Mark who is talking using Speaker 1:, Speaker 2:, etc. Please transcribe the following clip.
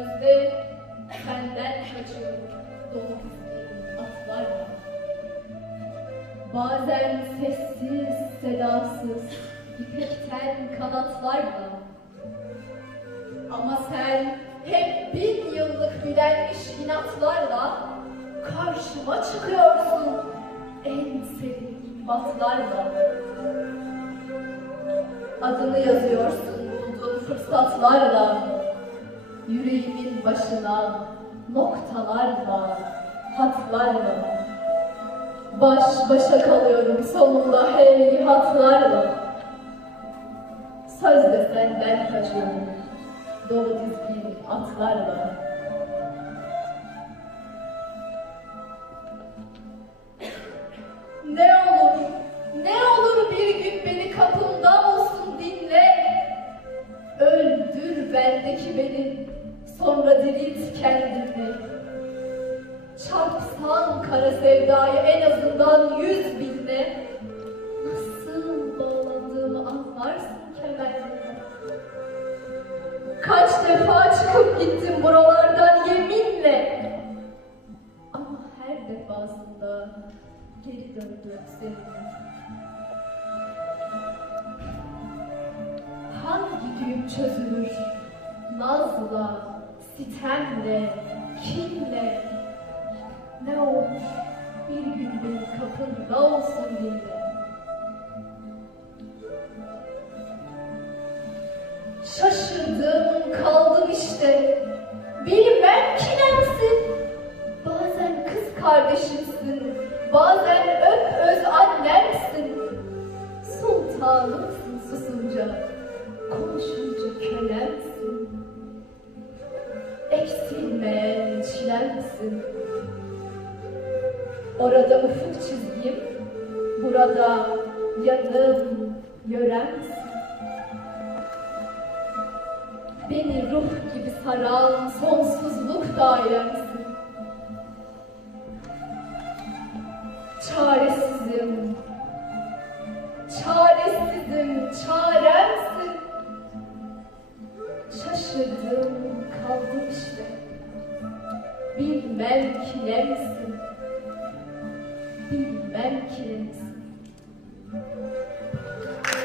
Speaker 1: sözde senden kaçıyorum dolu dizdiğim atlarla. Bazen sessiz, sedasız, ipekten kanatlarla. Ama sen hep bin yıllık bilenmiş inatlarla karşıma çıkıyorsun en serin imbatlarla. Adını yazıyorsun bulduğun fırsatlarla, yüreğimin başına noktalarla, hatlarla. Baş başa kalıyorum sonunda hey hatlarla. Sözde senden kaçıyorum dolu dizgin atlarla. Ne olur, ne olur bir gün beni kapımda olsun dinle. Öldür bendeki beni, sonra dirilt kendini. Çarpsan kara sevdayı en azından yüz binle. Nasıl bağlandığımı anlarsın kemerine. Kaç defa çıkıp gittim buralardan yeminle. Ama her defasında geri döndüm seninle. Hangi düğüm çözülür? Nazla, sitemle, kinle. Ne olur bir gün benim kapında olsun dinle. Şaşırdım kaldım işte. Bilmem ki nemsin. Bazen kız kardeşimsin. Bazen öp öz annemsin. Sultanımsın susunca. Konuşunca kölemsin. Eksilmeyen çilemsin. Orada ufuk çizgim. Burada yanım yöremsin. Beni ruh gibi saran sonsuzluk dairemsin. Çaresizim, Bilmem ki nemsin, bilmem ki nemsin.